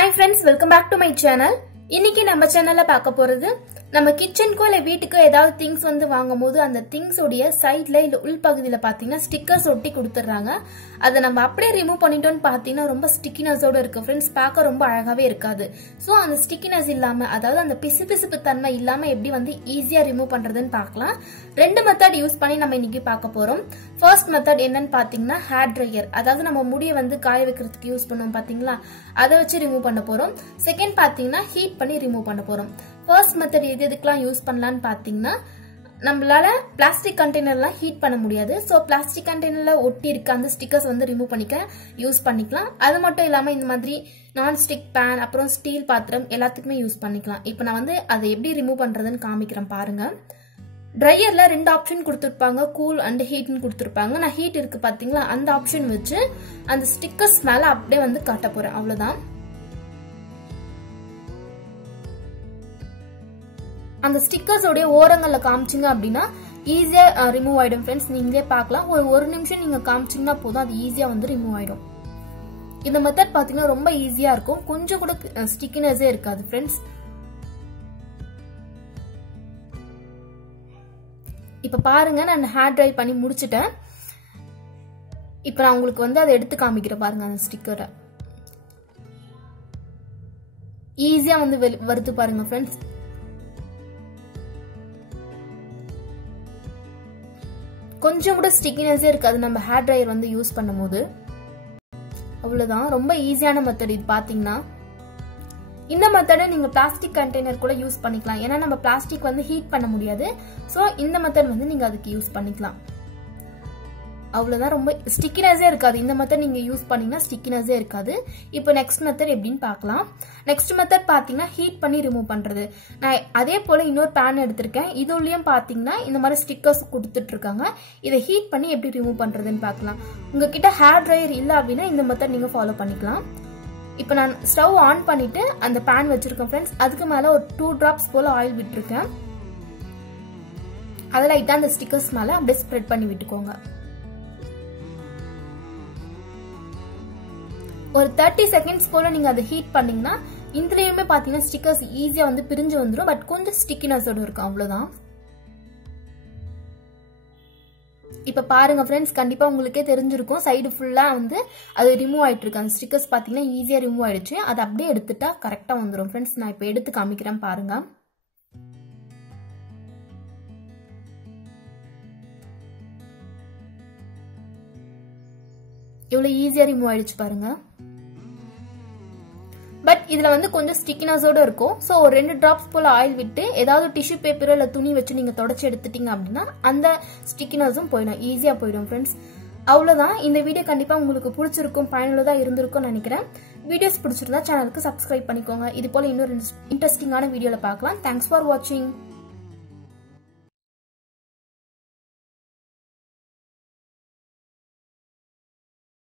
Hi friends, welcome back to my channel. இன்னைக்கு நம்ம சேனல்ல பார்க்க போறது நம்ம கிச்சனுக்கோ இல்ல வீட்டுக்கோ ஏதாவது திங்ஸ் வந்து வாங்கும்போது அந்த திங்ஸ் உடைய சைடுல இல்ல உள் பகுதியில பாத்தீங்கன்னா ஸ்டிக்கர்ஸ் ஒட்டி கொடுத்துறாங்க. அதை நம்ம அப்படியே ரிமூவ் பண்ணிட்டோம்னு பாத்தீங்கன்னா ரொம்ப ஸ்டிக்கினஸோட இருக்கு फ्रेंड्स. பார்க்க ரொம்ப அழகாவே இருக்காது. சோ அந்த ஸ்டிக்கினஸ் இல்லாம அதாவது அந்த பிசுபிசுப்பு தன்மை இல்லாம எப்படி வந்து ஈஸியா ரிமூவ் பண்றதுன்னு பார்க்கலாம். ரெண்டு மெத்தட் யூஸ் பண்ணி நம்ம இன்னைக்கு பார்க்க போறோம். ஃபர்ஸ்ட் மெத்தட் என்னன்னு பாத்தீங்கன்னா ஹேர் ட்ரையர், அதாவது நம்ம முடியை வந்து காய வைக்கிறதுக்கு யூஸ் பண்ணுவோம் பாத்தீங்களா, அதை வச்சு ரிமூவ் பண்ண போறோம். செகண்ட் பாத்தீங்கன்னா ஹீட் பண்ணி ரிமூவ் பண்ண போறோம். ஃபர்ஸ்ட் மெத்தட் எதுக்கெல்லாம் யூஸ் பண்ணலாம்னு பாத்தீங்கன்னா, நம்மளால பிளாஸ்டிக் கண்டெய்னர்லாம் ஹீட் பண்ண முடியாது. சோ பிளாஸ்டிக் கண்டெய்னர்ல ஒட்டி இருக்க அந்த ஸ்டிக்கர்ஸ் வந்து ரிமூவ் பண்ணிக்க யூஸ் பண்ணிக்கலாம். அது மட்டும் இல்லாம இந்த மாதிரி நான்ஸ்டிக் பேன் அப்புறம் ஸ்டீல் பாத்திரம் எல்லாத்துக்குமே யூஸ் பண்ணிக்கலாம். இப்போ நான் வந்து அதை எப்படி ரிமூவ் பண்றதுன்னு காமிக்கிறேன் பாருங்க. ட்ரையர்ல ரெண்டு ஆப்ஷன் கொடுத்துருப்பாங்க, கூல் அண்ட் ஹீட்னு கொடுத்துருப்பாங்க. நான் ஹீட் இருக்கு பாத்தீங்களா, அந்த ஆப்ஷன் வச்சு அந்த ஸ்டிக்கர்ஸ் மேல அப்படியே வந்து காட்ட போறேன். அவ்வளவுதான். அந்த ஸ்டிக்கர்ஸ் உடைய ஓரங்கள்ல காமிச்சிங்க அப்படின்னா ஈஸியா ரிமூவ் ஆயிடும் फ्रेंड्स. நீங்களே பார்க்கலாம். ஒரு நிமிஷம் நீங்க காமிச்சீங்கன்னா போதும், அது ஈஸியா வந்து ரிமூவ் ஆயிடும். இந்த மெத்தட் பாத்தீங்கன்னா ரொம்ப ஈஸியா இருக்கும், கொஞ்சம் கூட ஸ்டிக்கினஸே இருக்காது फ्रेंड्स. இப்ப பாருங்க, நான் ஹேர் ட்ரை பண்ணி முடிச்சிட்டேன். இப்ப நான் உங்களுக்கு வந்து அதை எடுத்து காமிக்கிறேன் பாருங்க. அந்த ஸ்டிக்கரை ஈஸியா வந்து வருது பாருங்க फ्रेंड्स. கொஞ்சம் கூட ஸ்டிக்கினஸே இருக்காது நம்ம ஹேர் ட்ரையர் வந்து யூஸ் பண்ணும்போது. அவ்வளவுதான், ரொம்ப ஈஸியான மெத்தட் இது. பாத்தீங்கன்னா இந்த மெத்தடை நீங்க பிளாஸ்டிக் கண்டெய்னர் கூட யூஸ் பண்ணிக்கலாம். ஏன்னா நம்ம பிளாஸ்டிக் வந்து ஹீட் பண்ண முடியாது. சோ இந்த மெத்தட் வந்து நீங்க அதுக்கு யூஸ் பண்ணிக்கலாம். அவ்வளவுதான், ரொம்ப ஸ்டிக்கினஸே இருக்காது. இந்த மெத்தட் நீங்க யூஸ் பண்ணீங்கன்னா ஸ்டிக்கினஸே இருக்காது. இப்போ நெக்ஸ்ட் மெத்தட் எப்படின்னு பார்க்கலாம். நெக்ஸ்ட் மெத்தட் பாத்தீங்கன்னா ஹீட் பண்ணி ரிமூவ் பண்றது. நான் அதே போல இன்னொரு பேன் எடுத்திருக்கேன். இதுலயும் பாத்தீங்கன்னா இந்த மாதிரி ஸ்டிக்கர்ஸ் கொடுத்துட்டு இருக்காங்க. இதை ஹீட் பண்ணி எப்படி ரிமூவ் பண்றதுன்னு பார்க்கலாம். உங்ககிட்ட ஹேர் ட்ரையர் இல்ல அப்படின்னா இந்த மெத்தட் நீங்க ஃபாலோ பண்ணிக்கலாம். இப்போ நான் ஸ்டவ் ஆன் பண்ணிட்டு அந்த பேன் வச்சிருக்கேன் फ्रेंड्स. அதுக்கு மேல ஒரு 2 drops போல ஆயில் விட்டுருக்கேன். அதை லைட்டா அந்த ஸ்டிக்கர்ஸ் மேல அப்படியே ஸ்ப்ரெட் பண்ணி விட்டுக்கோங்க. ஒரு 30 செகண்ட்ஸ் போல நீங்க அதை ஹீட் பண்ணீங்கன்னா இதுலயுமே பாத்தீங்கன்னா ஸ்டிக்கர்ஸ் ஈஸியா வந்து பிரிஞ்சு வந்துடும். பட் கொஞ்சம் ஸ்டிக்கினஸோட இருக்கும். அவ்வளவுதான். இப்ப பாருங்க फ्रेंड्स, கண்டிப்பா உங்களுக்கே தெரிஞ்சிருக்கும் சைடு ஃபுல்லா வந்து அது ரிமூவ் ஆயிட்டு இருக்கு. அந்த ஸ்டிக்கர்ஸ் பாத்தீங்கன்னா ஈஸியா ரிமூவ் ஆயிடுச்சு. அதை அப்படியே எடுத்துட்டா கரெக்டா வந்துடும் फ्रेंड्स. நான் இப்ப எடுத்து காமிக்கிறேன் பாருங்க. எவ்வளவு ஈஸியா ரிமூவ் ஆயிடுச்சு பாருங்க. பட் இதுல வந்து கொஞ்சம் ஸ்டிக்கினஸோட இருக்கும். சோ ஒரு 2 drops போல ஆயில் விட்டு ஏதாவது டிஷ்யூ பேப்பர் இல்ல துணி வச்சு நீங்க தொடச்சு எடுத்துட்டீங்க அப்படின்னா அந்த ஸ்டிக்கினஸும் போயிடும், ஈஸியா போயிடும் फ्रेंड्स. அவ்வளவுதான். இந்த வீடியோ கண்டிப்பா உங்களுக்கு பிடிச்சிருக்கும், பயனுள்ளதா இருந்திருக்கும் நினைக்கிறேன். வீடியோஸ் பிடிச்சிருந்தா சேனலுக்கு சப்ஸ்கிரைப் பண்ணிக்கோங்க. இது போல இன்னொரு இன்ட்ரெஸ்டிங்கான வீடியோல பார்க்கலாம். தேங்க்ஸ் ஃபார் வாட்சிங்.